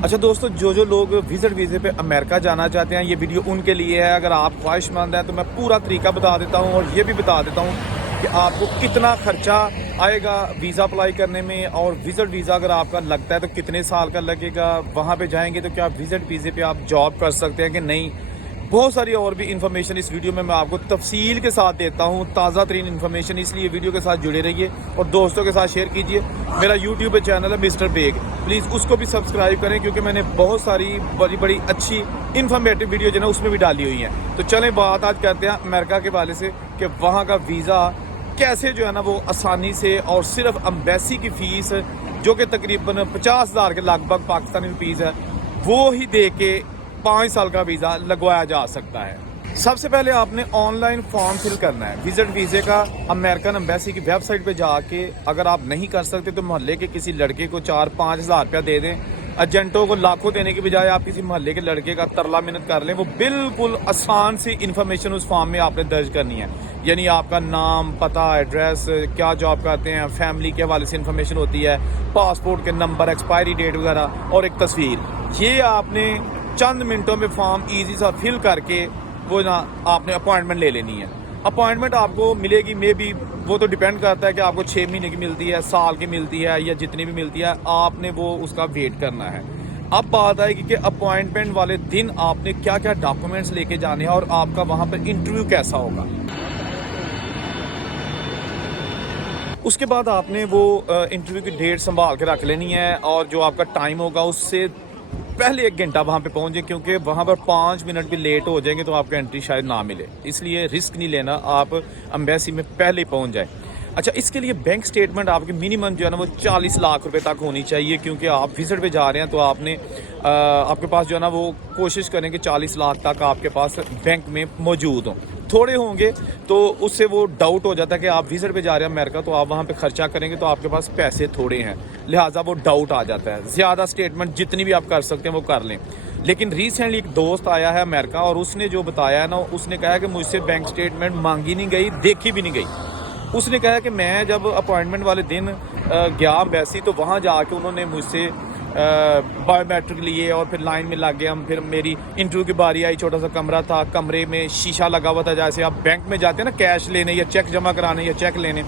अच्छा दोस्तों, जो लोग विजिट वीज़े पे अमेरिका जाना चाहते हैं, ये वीडियो उनके लिए है। अगर आप ख्वाहिशमंद हैं तो मैं पूरा तरीका बता देता हूँ और ये भी बता देता हूँ कि आपको कितना खर्चा आएगा वीज़ा अप्लाई करने में, और विजिट वीज़ा अगर आपका लगता है तो कितने साल का लगेगा, वहाँ पे जाएंगे तो क्या विजिट वीज़े पे आप जॉब कर सकते हैं कि नहीं। बहुत सारी और भी इन्फॉर्मेशन इस वीडियो में मैं आपको तफसील के साथ देता हूँ, ताज़ा तरीन इन्फॉर्मेशन। इसलिए वीडियो के साथ जुड़े रहिए और दोस्तों के साथ शेयर कीजिए। मेरा यूट्यूब पे चैनल है मिस्टर बेग, प्लीज़ उसको भी सब्सक्राइब करें, क्योंकि मैंने बहुत सारी बड़ी बड़ी अच्छी इन्फॉर्मेटिव वीडियो जो है उसमें भी डाली हुई हैं। तो चलें बात आज करते हैं अमेरिका के वाले से कि वहाँ का वीज़ा कैसे जो है ना वो आसानी से, और सिर्फ एम्बेसी की फ़ीस जो कि तकरीबन 50,000 के लगभग पाकिस्तानी रुपीज़ है, वो ही दे के 5 साल का वीज़ा लगवाया जा सकता है। सबसे पहले आपने ऑनलाइन फॉर्म फिल करना है विजिट वीज़े का। अमेरिकन एम्बेसी की वेबसाइट पे जाके अगर आप नहीं कर सकते तो मोहल्ले के किसी लड़के को 4-5 हज़ार रुपया दे दें। एजेंटों को लाखों देने की बजाय आप किसी मोहल्ले के लड़के का तरला मिन्नत कर लें। वो बिल्कुल आसान सी इन्फॉर्मेशन उस फॉर्म में आपने दर्ज करनी है, यानी आपका नाम, पता, एड्रेस, क्या जॉब करते हैं, फैमिली के हवाले से इन्फॉर्मेशन होती है, पासपोर्ट के नंबर, एक्सपायरी डेट वगैरह, और एक तस्वीर। ये आपने चंद मिनटों में फॉर्म इजी सा फिल करके वो ना आपने अपॉइंटमेंट ले लेनी है। अपॉइंटमेंट आपको मिलेगी मे बी, वो तो डिपेंड करता है कि आपको 6 महीने की मिलती है, साल की मिलती है, या जितनी भी मिलती है, आपने वो उसका वेट करना है। अब बात आएगी कि अपॉइंटमेंट वाले दिन आपने क्या क्या डॉक्यूमेंट्स लेके जाने हैं और आपका वहाँ पर इंटरव्यू कैसा होगा। उसके बाद आपने वो इंटरव्यू की डेट संभाल के रख लेनी है, और जो आपका टाइम होगा उससे पहले 1 घंटा वहाँ पे पहुँचे, क्योंकि वहाँ पर 5 मिनट भी लेट हो जाएंगे तो आपका एंट्री शायद ना मिले। इसलिए रिस्क नहीं लेना, आप एम्बेसी में पहले पहुँच जाए। अच्छा, इसके लिए बैंक स्टेटमेंट आपकी मिनिमम जो है ना वो 40 लाख रुपए तक होनी चाहिए, क्योंकि आप विजिट पे जा रहे हैं तो आपने आपके पास जो है ना वो कोशिश करें कि 40 लाख तक आपके पास बैंक में मौजूद हों। थोड़े होंगे तो उससे वो डाउट हो जाता है कि आप विजिट पे जा रहे हैं अमेरिका, तो आप वहाँ पे खर्चा करेंगे तो आपके पास पैसे थोड़े हैं, लिहाजा वो डाउट आ जाता है। ज़्यादा स्टेटमेंट जितनी भी आप कर सकते हैं वो कर लें। लेकिन रिसेंटली एक दोस्त आया है अमेरिका, और उसने जो बताया है ना, उसने कहा कि मुझसे बैंक स्टेटमेंट मांगी नहीं गई, देखी भी नहीं गई। उसने कहा कि मैं जब अपॉइंटमेंट वाले दिन गया एम्बेसी, तो वहाँ जाके उन्होंने मुझसे बायोमेट्रिक लिए और फिर लाइन में लग गया। फिर मेरी इंटरव्यू की बारी आई, छोटा सा कमरा था, कमरे में शीशा लगा हुआ था। जैसे आप बैंक में जाते हैं ना कैश लेने या चेक जमा कराने या चेक लेने,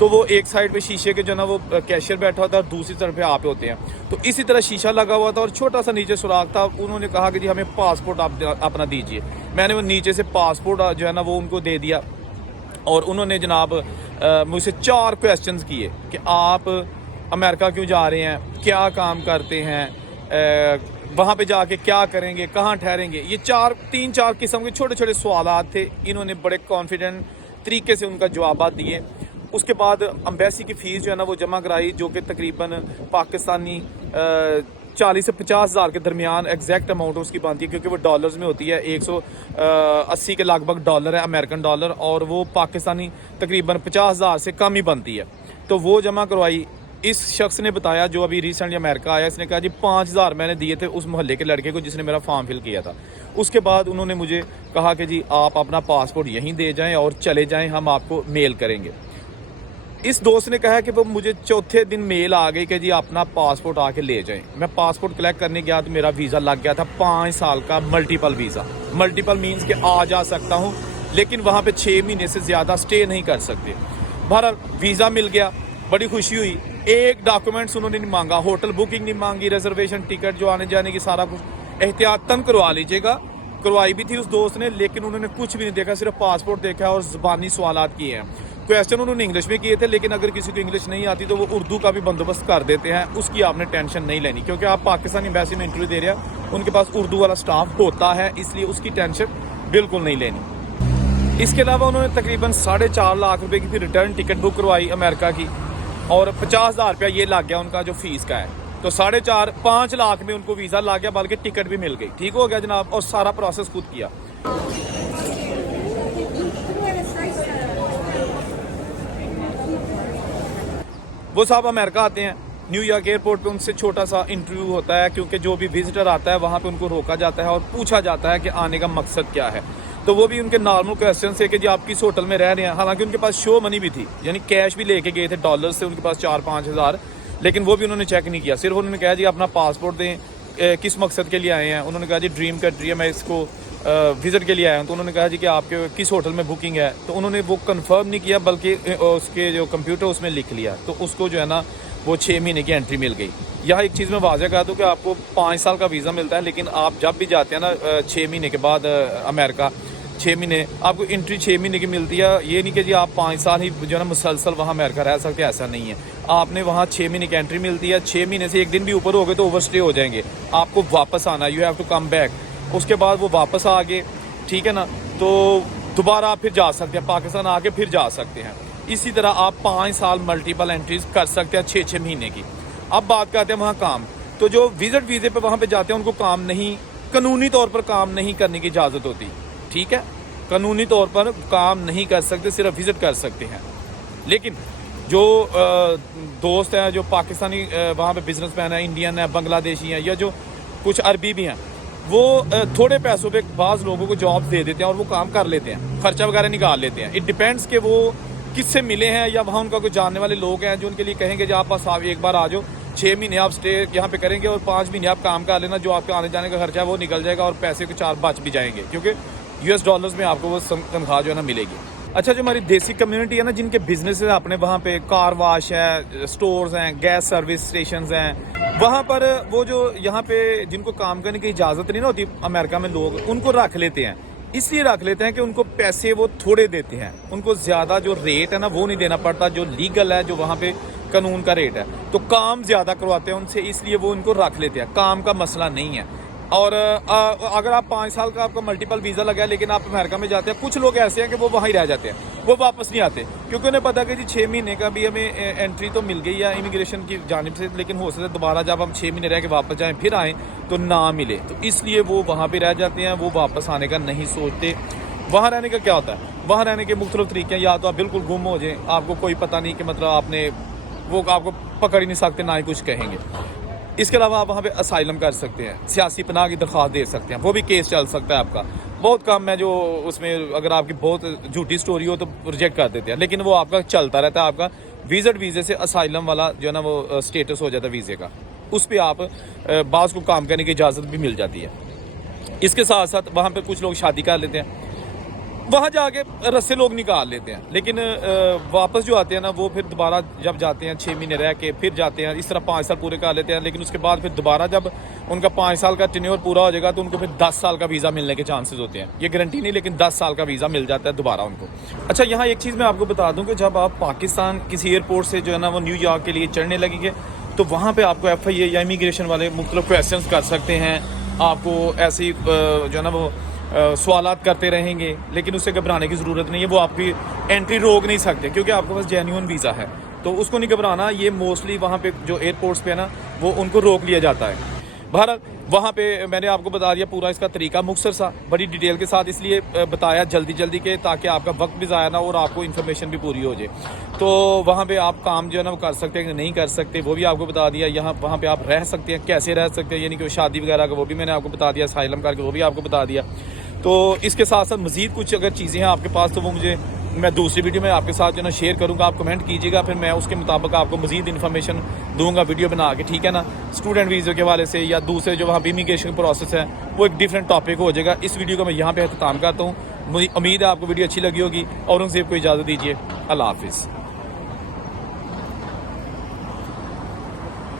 तो वो एक साइड पे शीशे के जो ना वो कैशियर बैठा होता है और दूसरी तरफ पे आप होते हैं, तो इसी तरह शीशा लगा हुआ था और छोटा सा नीचे सुराख था। उन्होंने कहा कि जी हमें पासपोर्ट आप अपना दीजिए। मैंने वो नीचे से पासपोर्ट जो है ना वो उनको दे दिया, और उन्होंने जनाब मुझसे 4 क्वेश्चंस किए कि आप अमेरिका क्यों जा रहे हैं, क्या काम करते हैं, वहाँ पे जाके क्या करेंगे, कहाँ ठहरेंगे। ये 3-4 किस्म के छोटे छोटे सवालात थे। इन्होंने बड़े कॉन्फिडेंट तरीके से उनका जवाब दिए। उसके बाद एम्बेसी की फ़ीस जो है ना वो जमा कराई, जो कि तकरीबन पाकिस्तानी 40 से 50 हज़ार के दरमियान एग्जैक्ट अमाउंट उसकी बनती है, क्योंकि वो डॉलर्स में होती है। 180 के लगभग डॉलर है अमेरिकन डॉलर, और वो पाकिस्तानी तकरीबन 50 हज़ार से कम ही बनती है। तो वो जमा करवाई। इस शख्स ने बताया, जो अभी रिसेंटली अमेरिका आया, इसने कहा जी 5,000 मैंने दिए थे उस मोहल्ले के लड़के को जिसने मेरा फॉर्म फिल किया था। उसके बाद उन्होंने मुझे कहा कि जी आप अपना पासपोर्ट यहीं दे जाएं और चले जाएं, हम आपको मेल करेंगे। इस दोस्त ने कहा कि वो मुझे चौथे दिन मेल आ गई कि जी अपना पासपोर्ट आके ले जाएं। मैं पासपोर्ट कलेक्ट करने गया तो मेरा वीज़ा लग गया था 5 साल का मल्टीपल वीज़ा। मल्टीपल मीन्स कि आ जा सकता हूँ, लेकिन वहाँ पे 6 महीने से ज़्यादा स्टे नहीं कर सकते। बहरहाल वीज़ा मिल गया, बड़ी खुशी हुई। एक डॉक्यूमेंट्स उन्होंने नहीं मांगा, होटल बुकिंग नहीं मांगी, रिजर्वेशन टिकट जो आने जाने की सारा कुछ एहतियातन करवा लीजिएगा। करवाई भी थी उस दोस्त ने, लेकिन उन्होंने कुछ भी नहीं देखा, सिर्फ पासपोर्ट देखा और ज़बानी सवालात किए हैं। क्वेश्चन उन्होंने इंग्लिश में किए थे, लेकिन अगर किसी को इंग्लिश नहीं आती तो वो उर्दू का भी बंदोबस्त कर देते हैं। उसकी आपने टेंशन नहीं लेनी, क्योंकि आप पाकिस्तानी एम्बेसी में इंटरव्यू दे रहे हैं, उनके पास उर्दू वाला स्टाफ होता है, इसलिए उसकी टेंशन बिल्कुल नहीं लेनी। इसके अलावा उन्होंने तकरीबन 4.5 लाख रुपए की फिर रिटर्न टिकट बुक करवाई अमेरिका की, और 50,000 रुपया ये लग गया उनका जो फीस का है। तो 5 लाख में उनको वीज़ा लग गया, बल्कि टिकट भी मिल गई। ठीक हो गया जनाब, और सारा प्रोसेस खुद किया। वो साहब अमेरिका आते हैं, न्यूयॉर्क एयरपोर्ट पे उनसे छोटा सा इंटरव्यू होता है, क्योंकि जो भी विजिटर आता है वहाँ पे उनको रोका जाता है और पूछा जाता है कि आने का मकसद क्या है। तो वो भी उनके नॉर्मल क्वेश्चन है कि जी आप किस होटल में रह रहे हैं। हालांकि उनके पास शो मनी भी थी, यानी कैश भी लेके गए थे डॉलर से, उनके पास 4-5 हज़ार, लेकिन वो भी उन्होंने चेक नहीं किया। सिर्फ उन्होंने कहा जी अपना पासपोर्ट दें, کس مقصد کے لیے آئے ہیں. انہوں نے کہا جی ڈریم کنٹری ہے, میں اس کو وزٹ کے لیے آیا ہوں. تو انہوں نے کہا جی کہ آپ کے کس ہوٹل میں بکنگ ہے. تو انہوں نے وہ کنفرم نہیں کیا بلکہ اس کے جو کمپیوٹر اس میں لکھ لیا. تو اس کو جو ہے نا وہ 6 مہینے کی انٹری مل گئی. یہاں ایک چیز میں واضح کہا دوں کہ آپ کو 5 سال کا ویزا ملتا ہے, لیکن آپ جب بھی جاتے ہیں نا 6 مہینے کے بعد امریکہ, 6 مہینے آپ کو انٹری 6 مہینے کی ملتی ہے. یہ نہیں کہ جی آپ 5 سال ہی جو ہے نا مسلسل وہاں امریکہ رہ سکتے, ایسا نہیں ہے. آپ نے وہاں 6 مہینے کی انٹری ملتی ہے. 6 مہینے سے ایک دن بھی اوپر ہو گئے تو اوور اسٹے ہو جائیں گے, آپ کو واپس آنا, you have to come back. اس کے بعد وہ واپس آ گئے, ٹھیک ہے نا, تو دوبارہ آپ پھر جا سکتے ہیں, پاکستان آ کے پھر جا سکتے ہیں. اسی طرح آپ 5 سال ملٹیپل انٹریز کر سکتے ہیں 6 مہینے کی. اب بات کرتے ہیں وہاں کام. تو جو وزٹ ویزے پہ وہاں پہ جاتے ہیں ان کو کام نہیں, قانونی طور پر کام نہیں کرنے کی اجازت ہوتی, ٹھیک ہے, قانونی طور پر کام نہیں کر سکتے, صرف وزٹ کر سکتے ہیں. لیکن جو دوست ہیں جو پاکستانی وہاں پہ بزنس مین ہیں, انڈین ہیں, بنگلہ دیشی ہیں, یا جو کچھ عربی بھی ہیں, وہ تھوڑے پیسوں پہ بعض لوگوں کو جاب دے دیتے ہیں اور وہ کام کر لیتے ہیں, خرچہ وغیرہ نکال لیتے ہیں. اٹ ڈیپینڈس کہ وہ کس سے ملے ہیں, یا وہاں ان کا کوئی جاننے والے لوگ ہیں جو ان کے لیے کہیں گے جی آپ بس آپ ایک بار آ جاؤ, 6 مہینے آپ اسٹے یہاں پہ کریں گے اور 5 مہینے آپ کام کر لینا, جو آپ کے آنے جانے کا خرچہ ہے وہ نکل جائے گا اور پیسے کو 4 بچ بھی جائیں گے, کیونکہ US ڈالرز میں آپ کو وہ تنخواہ جو ہے نا ملے گی. اچھا, جو ہماری دیسی کمیونٹی ہے نا, جن کے بزنس ہے اپنے, وہاں پہ کار واش ہے, سٹورز ہیں, گیس سروس اسٹیشنز ہیں, وہاں پر وہ جو یہاں پہ جن کو کام کرنے کی اجازت نہیں نا ہوتی امریکہ میں, لوگ ان کو رکھ لیتے ہیں. اس لیے رکھ لیتے ہیں کہ ان کو پیسے وہ تھوڑے دیتے ہیں, ان کو زیادہ جو ریٹ ہے نا وہ نہیں دینا پڑتا, جو لیگل ہے, جو وہاں پہ قانون کا ریٹ ہے. تو کام زیادہ کرواتے ہیں ان سے, اس لیے وہ ان کو رکھ لیتے ہیں. کام کا مسئلہ نہیں ہے. اور اگر آپ 5 سال کا آپ کا ملٹیپل ویزا لگا ہے لیکن آپ امریکہ میں جاتے ہیں, کچھ لوگ ایسے ہیں کہ وہ وہاں ہی رہ جاتے ہیں, وہ واپس نہیں آتے, کیونکہ انہیں پتا کہ جی 6 مہینے کا بھی ہمیں انٹری تو مل گئی ہے امیگریشن کی جانب سے, لیکن ہو سکتا ہے دوبارہ جب ہم 6 مہینے رہ کے واپس جائیں پھر آئیں تو نہ ملے. تو اس لیے وہ وہاں پہ رہ جاتے ہیں, وہ واپس آنے کا نہیں سوچتے. وہاں رہنے کا کیا ہوتا ہے, وہاں رہنے کے مختلف طریقے ہیں. یا تو آپ بالکل گم ہو جائیں, آپ کو کوئی پتہ نہیں کہ مطلب آپ نے وہ آپ کو پکڑ ہی نہیں سکتے, نہ ہی کچھ کہیں گے. اس کے علاوہ آپ وہاں پہ اسائلم کر سکتے ہیں, سیاسی پناہ کی درخواست دے سکتے ہیں, وہ بھی کیس چل سکتا ہے آپ کا. بہت کام ہے جو اس میں اگر آپ کی بہت جھوٹی سٹوری ہو تو ریجیکٹ کر دیتے ہیں, لیکن وہ آپ کا چلتا رہتا ہے. آپ کا وزٹ ویزے سے اسائلم والا جو ہے نا وہ سٹیٹس ہو جاتا ہے ویزے کا, اس پہ آپ بعض کو کام کرنے کی اجازت بھی مل جاتی ہے. اس کے ساتھ ساتھ وہاں پہ کچھ لوگ شادی کر لیتے ہیں, وہاں جا کے رسے لوگ نکال لیتے ہیں, لیکن واپس جو آتے ہیں نا وہ پھر دوبارہ جب جاتے ہیں 6 مہینے رہ کے پھر جاتے ہیں, اس طرح 5 سال پورے کر لیتے ہیں. لیکن اس کے بعد پھر دوبارہ جب ان کا 5 سال کا ٹینیور پورا ہو جائے گا تو ان کو پھر 10 سال کا ویزا ملنے کے چانسز ہوتے ہیں. یہ گارنٹی نہیں, لیکن 10 سال کا ویزا مل جاتا ہے دوبارہ ان کو. اچھا, یہاں ایک چیز میں آپ کو بتا دوں کہ جب آپ پاکستان کسی ایئرپورٹ سے جو ہے نا وہ نیو یارک کے لیے چڑھنے لگیں گے تو وہاں پہ آپ کو FIA یا امیگریشن والے مختلف کویشچنس کر سکتے ہیں, آپ کو ایسی جو ہے نا وہ سوالات کرتے رہیں گے, لیکن اس سے گھبرانے کی ضرورت نہیں ہے. وہ آپ کی انٹری روک نہیں سکتے کیونکہ آپ کے پاس جینیون ویزا ہے, تو اس کو نہیں گھبرانا. یہ موسٹلی وہاں پہ جو ایئرپورٹس پہ ہے نا وہ ان کو روک لیا جاتا ہے. بہرحال وہاں پہ میں نے آپ کو بتا دیا پورا اس کا طریقہ, مختصر سا, بڑی ڈیٹیل کے ساتھ, اس لیے بتایا جلدی کے تاکہ آپ کا وقت بھی ضائع نہ ہو اور آپ کو انفارمیشن بھی پوری ہو جائے. تو وہاں پہ آپ کام جو ہے نا وہ کر سکتے ہیں کہ نہیں کر سکتے وہ بھی آپ کو بتا دیا. یہاں وہاں پہ آپ رہ سکتے ہیں, کیسے رہ سکتے ہیں, یعنی کہ شادی وغیرہ کا وہ بھی میں نے آپ کو بتا دیا, اسائلم کر کے وہ بھی آپ کو بتا دیا. تو اس کے ساتھ ساتھ مزید کچھ اگر چیزیں ہیں آپ کے پاس تو وہ میں دوسری ویڈیو میں آپ کے ساتھ جو نا شیئر کروں گا. آپ کمنٹ کیجیے گا, پھر میں اس کے مطابق آپ کو مزید انفارمیشن دوں گا ویڈیو بنا کے, ٹھیک ہے نا. اسٹوڈنٹ ویزے کے حوالے سے یا دوسرے جو وہاں پہ امیگریشن پروسیس ہے وہ ایک ڈفرینٹ ٹاپک ہو جائے گا. اس ویڈیو کو میں یہاں پہ اختتام کرتا ہوں. مجھے امید ہے آپ کو ویڈیو اچھی لگی ہوگی. اور ان سے کوئی اجازت دیجیے. اللہ حافظ.